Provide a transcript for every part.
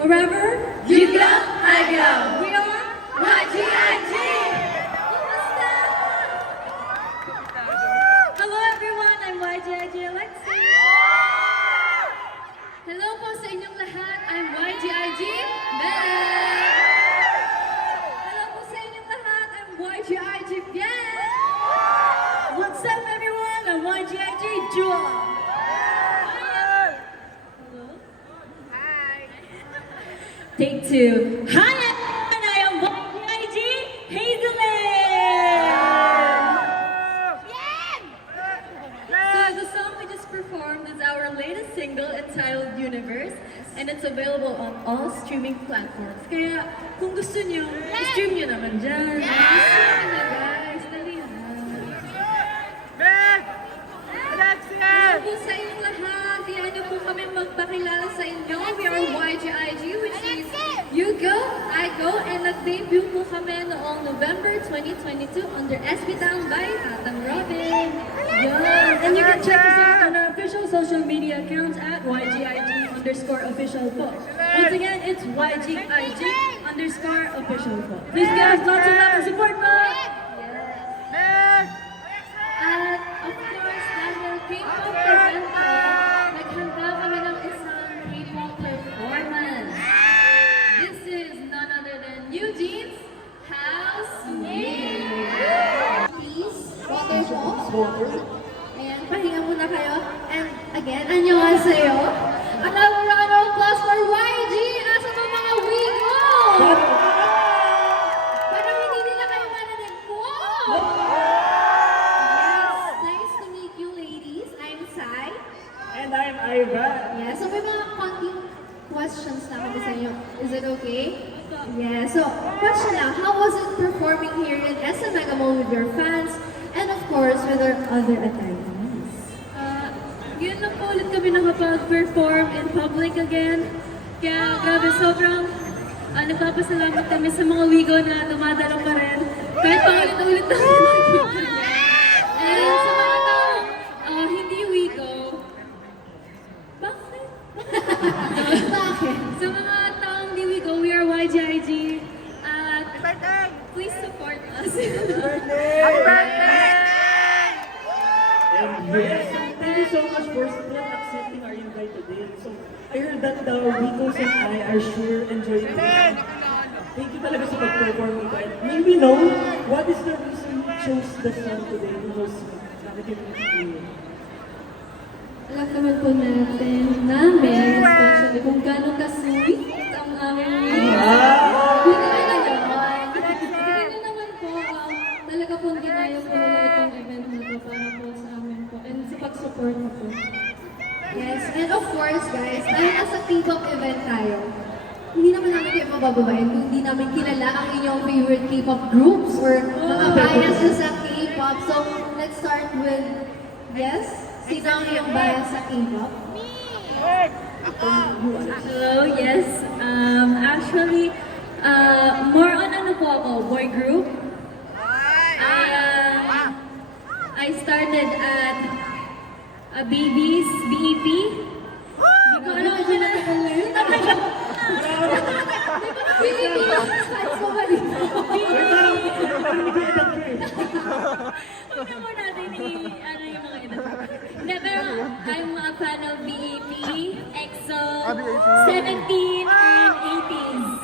Wherever You go, I go. we are. YGIG! Hello everyone, I'm YGIG Alexi. Hello po sa inyong lahat, I'm YGIG Beth. Hello po sa inyong lahat, I'm YGIG Bien. What's up everyone, I'm YGIG Jua. Hello. Take two. Hi everyone, I am YGIG Hazelyn. So the song we just performed is our latest single entitled Universe, and it's available on all streaming platforms. Kaya kung gusto nyo, stream nyo naman dyan. Stream na guys, dali na. Hello po sa inyong lahat. Kaya nyo po kami magpakilala sa inyo. We are YGIG, which means You Go, I Go, and nag-debut po kami noong November 2022 under SB Town by Tatang Robin. Yeah. And you can check us out on our official social media accounts at YGIG_official po. Once again, it's YGIG_official po. Please give us lots of love and support po! At of course, dahil K-pop event po, naghanda kami ng isang K-pop performance. This is none other than Eugene's House Music. Please, water po. Ayan, pahinga muna kayo. And again, annyeonghaseyo. Another round of applause for YG! Asa po mga wigo? Parang hindi nila kayo marinig po. Yes, nice to meet you ladies. I'm Sai. And I'm Ivan. Yeah, so may mga konting questions na kami sa inyo. Is it okay? Yeah, so question lang, how was it performing here in SM Mega Mall with your fans and of course with our other attendees? Yun na po ulit kami nakapag-perform in public again. Kaya grabe, sobrang nagpapasalamat kami sa mga wigo na dumadalo pa rin. Kahit paulit-ulit na nakikita. And sa mga taong hindi wigo, bakit? Bakit? Sa mga taong hindi wigo, we are YGIG. At please support us. And yes, thank you so much for accepting our invite today. So, I heard that the Wigos and I are sure enjoying it. Thank you talaga sa pag-perform mo tayo. May we know what is the reason you chose the song today to host nakikinig you? Alam naman po namin, especially kung gano'ng ka-sweet ang aming Hindi naman. Hindi naman po, talaga pong ginaya po nila itong event na to para po sa amin po and sa pag-support na po. Yes, and of course guys, dahil nasa K-pop event tayo, hindi naman namin kayo mabababayan kung hindi namin kilala ang inyong favorite K-pop groups or mga bias sa K-pop. So, let's start with, yes? Sino ang iyong bias sa K-pop? Hello, yes. Actually, more on ano po ako, boy group. I started at Babies, BEP. Hindi ko alam kung sila BEP! Saan ko ba dito? Huwag mo natin ano yung mga edad. Hindi, pero I'm a fan of BEP, EXO, 17, and 80s.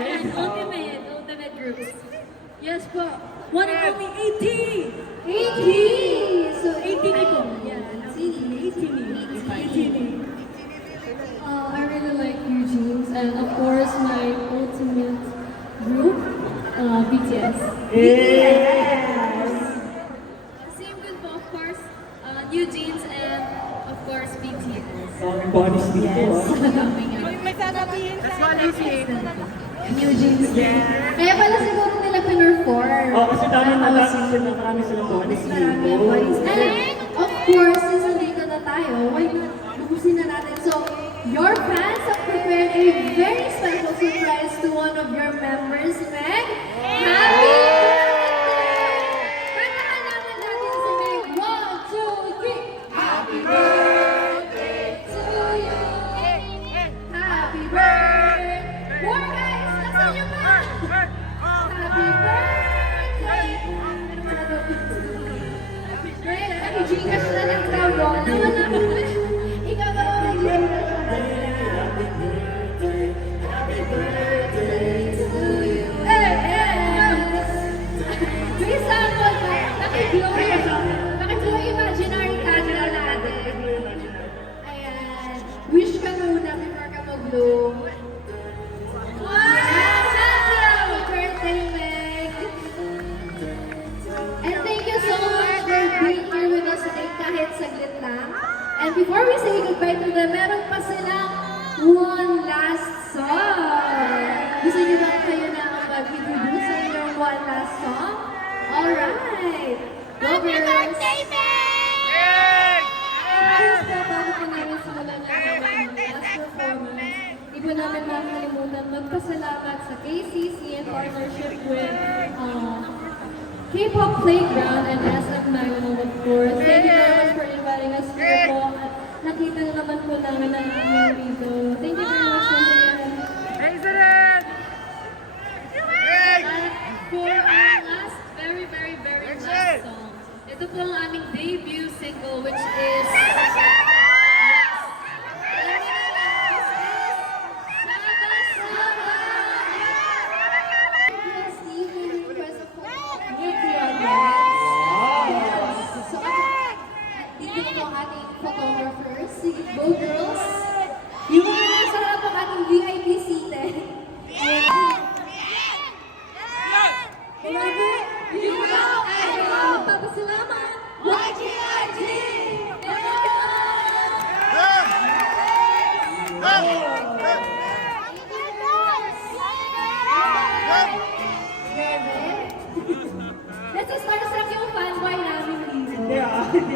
And ultimate groups. Yes po. One and only 80! 80! So 80 po. Yeah, 80. I really like Eugene's and of course my ultimate group, BTS. Yes! Same with of course Eugene's and of course BTS. Bodies dito. May sasabihin sa Eugene's. Kaya pala siguro nila pinerform. Kasi marami silang bodies dito. And of course, since nandito na tayo, why not bukusin na natin. So, your fans have prepared a very special surprise to one of your members, Meg. Happy birthday! Kantahan naman natin si Meg. 1, 2, 3. Happy birthday to you. Blue. Birthday, Meg! And thank you so much for being here with us today kahit saglit lang. And before we say goodbye to them, meron pa silang one last song. Gusto niyo ba kayo na mag-introduce sa inyong one last song? Alright! Go girls! Please po, bago po namin simulan na namin last performance, di po namin makakalimutan magpasalamat sa KCC in partnership with K-pop Playground and SF Magnum, of course. Thank you very much for inviting us here po. At nakita na naman po namin ang aming dito. Thank you very much once again. At for our last, very last song, ito po ang aming debut single, which is Go girls! Yung mga nasa harap ang ating VIP seated. Grabe! You know I know! Papasalamat! YGIG! Let's start sa yung fanboy namin dito. Yeah.